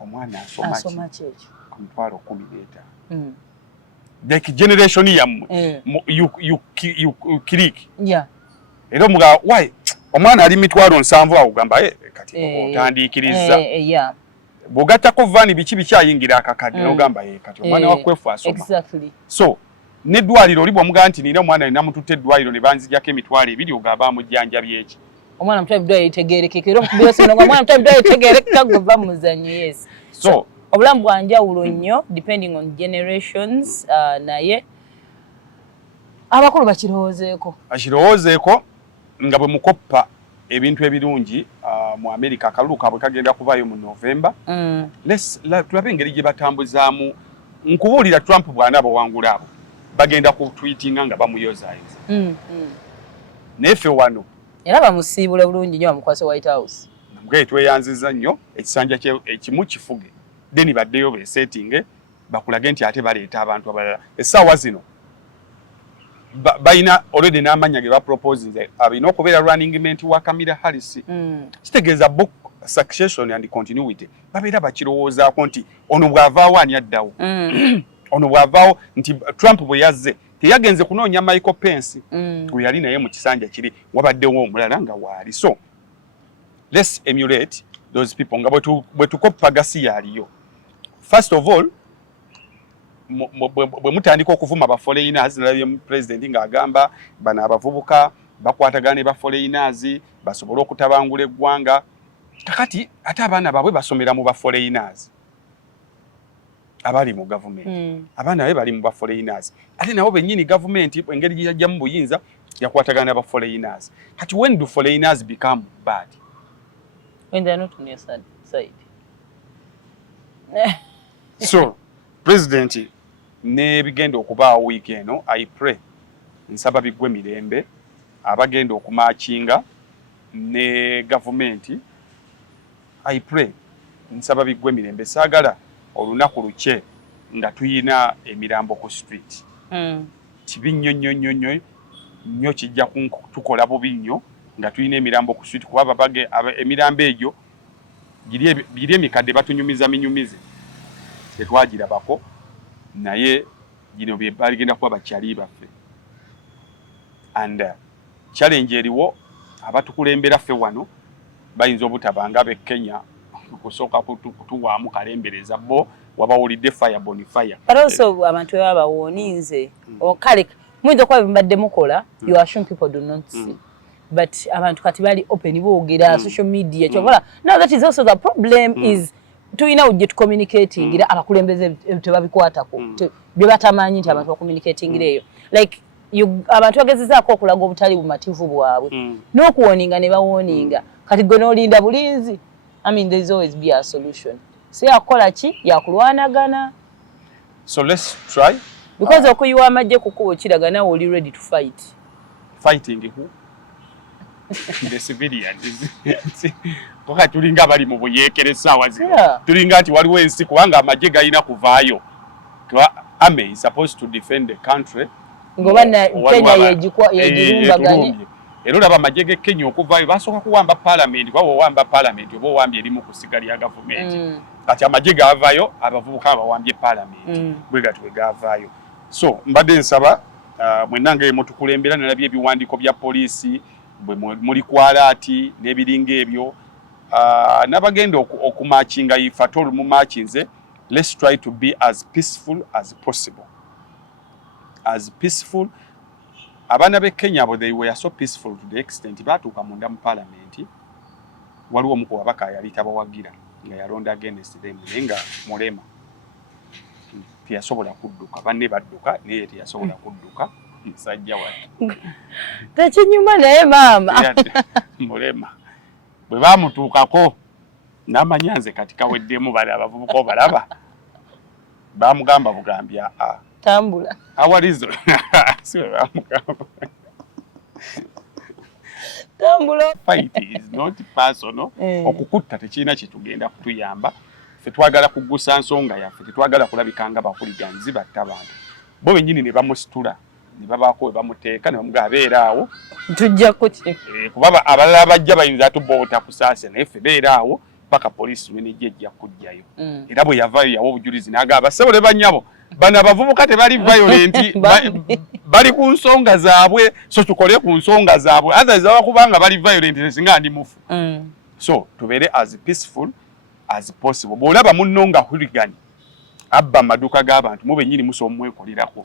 omwana asoma kyekyo ku mitwalo 15 like generation yammwe you click era muga why omwana ali mitwalo 7 awo gamba kati otandikiriza bogatako vani bichi bikyayingira akakadde n'ogamba kati omwana wa kwefu asoma so n'eddwaliro libwa muga nti nina omwana alina mututte eddwaliro ne banzijako emitwalo 2 ogamba amujjanja byeki omwana mutwalibwa yetegerekeka era okubira nga omwana mutwalibwa yetegerekeka gova muzanyo yes so obulamu bwanjawulo nnyo depending on generations naye abakulu bakirowoozeeko nga bwe mukoppa ebintu ebirungi mu America akalulu kaabwe kagenda kuvaayo mu November tulabe engeri gye batambuzaamu nkubuulira Trump bw'anaaba wangula abo bagenda ku tweetinga nga bamuyozaayoza naye ffe wano era bamusiibula bulungi nnyo bamukwase White House namugaye tweyanziza nnyo ekisanja ekimu kifuge then baddeyo besettinge bakulage nti ate baleeta abantu abalala essaawa zino bayina already n'amanya ge bapropose abina okubeera running mate wa Kamala Harris kitegeeza book succession and continuity babeera bakirowoozaako nti ono bw'avaawo ani addawo ono bw'avaawo nti Trump bwe yazze teyagenze kunoonya Michael Pence gwe yali naye mu kisanja kiri wabaddewo omulala nga waali so let's emulate those people nga bwe tukoppa gasi yaaliyo first of all bwe mutandika okuvuma ba foreigners nalabye president ng'agamba bano abavubuka bakwatagana ne ba foreigners basobole okutabangula eggwanga kakati ate abaana baabwe basomera mu ba foreigners abali mu government abaana baabwe bali mu ba foreigners ate nabo bennyini government engeri gye yajjamu buyinza yakwatagana ne ba foreigners kati when do foreigners become bad when they are not on your side so president ne bigenda okubaawo wiiki eno I pray nsaba biggwe mirembe abagenda okumakinga ne gavumenti I pray nsaba biggwe mirembe saagala olunaku luke nga tuyina emirambo ku street kibi nnyo kijja tukola bubi nnyo nga tuyina emirambo ku street kuba babage emirambo egyo giri emikadde batunyumiza minyumize tetwagirabako naye gino bye baligenda kuba bakyali baffe and challenge eriwo abatukulembera ffe wano bayinza obutabanga be Kenya kusooka kutuwaamu kalembereza bo wabawulidde fire bonfire but also abantu babawoninze kale muyinza okuba mbadde mukola you assume people do not see but abantu kati bali open boogera social media kyobola now that is also the problem is tuyina ujje tu communicating ira abakulembeze tebabikwatako bye batamanyi nti abantu communicating ireyo like abantu bagezezaako okulaga obutali bumativu bwabwe n'okuwoninga ne bawoninga kati gwe n'olinda bulinzi I mean there's always be a solution so yakola ki yakulwanagana so let's try because okuyiwa amajje kukubo kiraga nawe oli ready to fighting who the civilians Poka tulinga bali mu buyeekere saawa zino tulinga ati waliwo ensi kubanga amagye galina kuvaayo army is supposed to defend the country ngobana Kenya yejirumbaganye era olaba amagye ge Kenya okuvaayo basooka kuwamba parliament kwawo wamba parliament oba owambye erimu ku sigali ya government kati amagye gavaayo abavubuka abawambye parliament bwe gatwe gavaayo so mbadde nsaba mwenange mutukulembera nalabye ebiwandiiko bya poliisi bwe muli kwalaati n'ebiringa ebyo nabagenda okumakinga ifatolu mu machinze let's try to be as peaceful as possible abana be Kenya bo they were so peaceful to the extent batuuka munda mu parliament waliwo omu ku babaka yali tabawagira nga yalonda against them nenga mulema tiyasobola kudduka banne badduka naye tiyasobola kudduka musajja wati takinyuma naye maama mulema bwe bamutuukako n'amanyanze kati kaweddemu bali abavubuka obalaba bamugamba bugambya tambula awalizo siwe bamugamba tambula fight is not personal okukutta tekirina kyetugenda kutuyamba ffe twagala kuggusa nsonga yaffe tetwagala kulabikanga bakuliganzi batta abantu bo bennyini ne bamusitula ne babaako we bamuteeka ne bamugamba beera awo tujja kuki kuba abalala bajja bayinza tuboota kusaase naye ffe beera awo paka police wenejja kujjayo era bwe yavayo yawo obujulizi n'agamba sebole banyabo bana abavubuka tebali violent bali ku nsonga zaabwe so tukole ku nsonga zaabwe others abakubanga bali violent singa ndi mufu so tubeere as peaceful as possible bw'olaba munno nga hooligan abba amaduuka g'abantu mube nyini musomwekolirako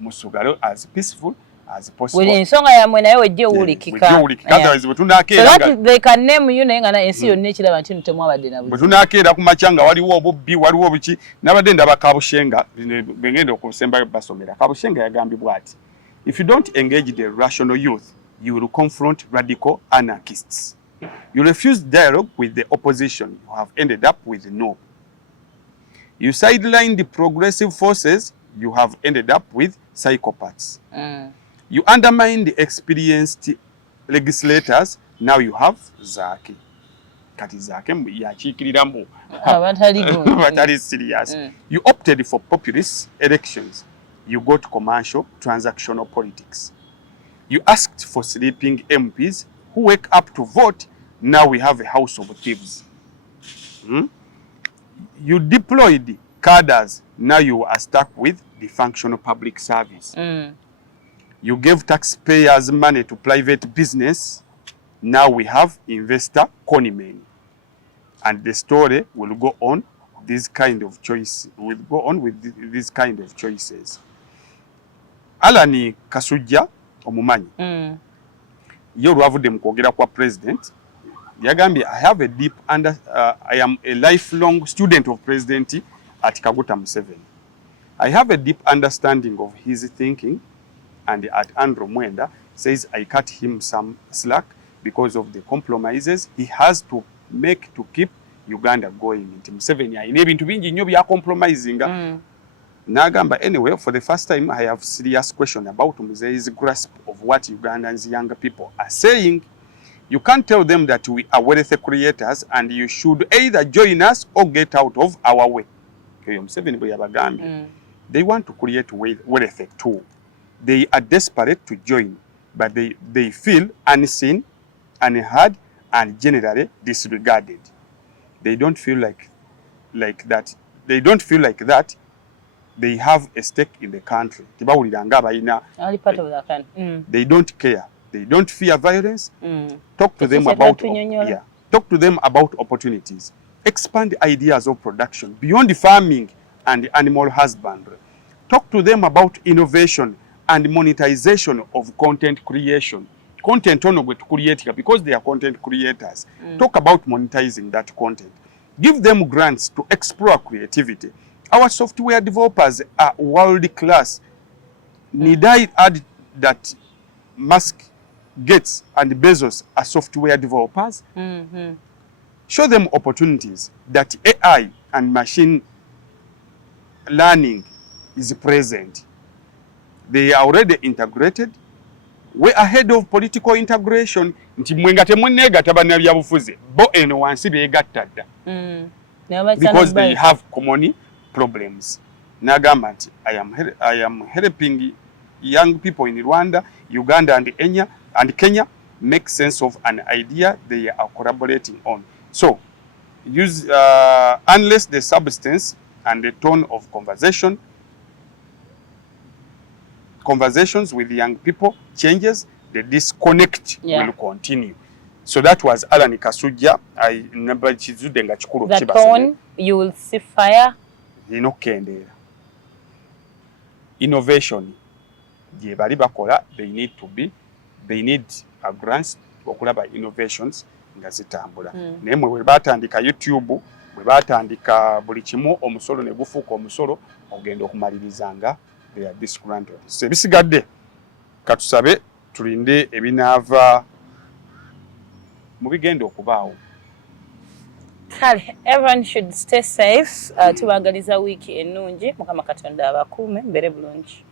musugalo as peaceful as possible. Wili nsonga ya mwe nayo wejje ulikika. Otherwise butunakeera. So that they can name you naye nga na ensi yonna ekiraba nti temwabadde na butunakeera ku machanga waliwo obubbi waliwo biki nabadde ndaba Kabushenga bengenda okusemba basomera. Kabushenga yagambye bwati if you don't engage the rational youth you will confront radical anarchists. You refuse dialogue with the opposition you have ended up with no. You sideline the progressive forces you have ended up with psychopaths. You undermine the experienced legislators, now you have Zaki. Kati Zaki yachikiriramu. Batali serious. You opted for populist elections. You got commercial, transactional politics. You asked for sleeping MPs who wake up to vote, now we have a house of thieves. You deployed cadres, now you are stuck with the functional public service. You gave taxpayers money to private business. Now we have investor conmen. And the story will go on this kind of choice. Will go on with this kind of choices. Alani Kasujja omumanyi. Yo lwavudde mu kwogera kwa president. Yagambye I am a lifelong student of President at Kaguta Museveni. I have a deep understanding of his thinking. And at Andrew Mwenda says I cut him some slack because of the compromises he has to make to keep Uganda going. Museveni ayina ebintu bingi nnyo bya compromising. Nagamba anyway, for the first time I have serious question about Muzee's grasp of what Ugandans young people are saying. You can't tell them that we are wealthy creators and you should either join us or get out of our way. Museveni bwe yabagambye. They want to create wealthy too. They are desperate to join, but they feel unseen, unheard, and generally disregarded. They don't feel like that. They don't feel like that. They have a stake in the country. Only part of that country. They don't care. They don't fear violence. Talk to them about Talk to them about opportunities. Expand ideas of production beyond farming and animal husbandry. Talk to them about innovation and monetization of content creation. Content ono gwe tukuliyetika because they are content creators. Talk about monetizing that content. Give them grants to explore creativity. Our software developers are world class. Need I add that Musk, Gates and Bezos are software developers? Show them opportunities that AI and machine learning is present. They are already integrated. We are ahead of political integration. Nti mwenga temwenega tabana byabufuzi. Bo eno wansi begattadda. Because they have common problems. Nagamba nti I am helping young people in Rwanda, Uganda and Kenya make sense of an idea they are collaborating on. So, use unless the substance and the tone of conversations with young people changes, the disconnect will continue. So that was Alan Kasujja. I remember chizudenga chikuru chiba. The tone, you will see fire. Inokendera. Innovation. Je bali bakola, they need a grants okulaba innovations nga zitambula. Nemwe we batandika YouTube, we batandika buli kimu omusolo ne gufuuka omusolo ogenda okumaliriza they are disgruntled. Sebisigadde katusabe tulinde ebinaava mu bigenda okubaawo. Kale, everyone should stay safe. Tubagaliza wiki ennungi Mukama Katonda abakuume mbere bulungi.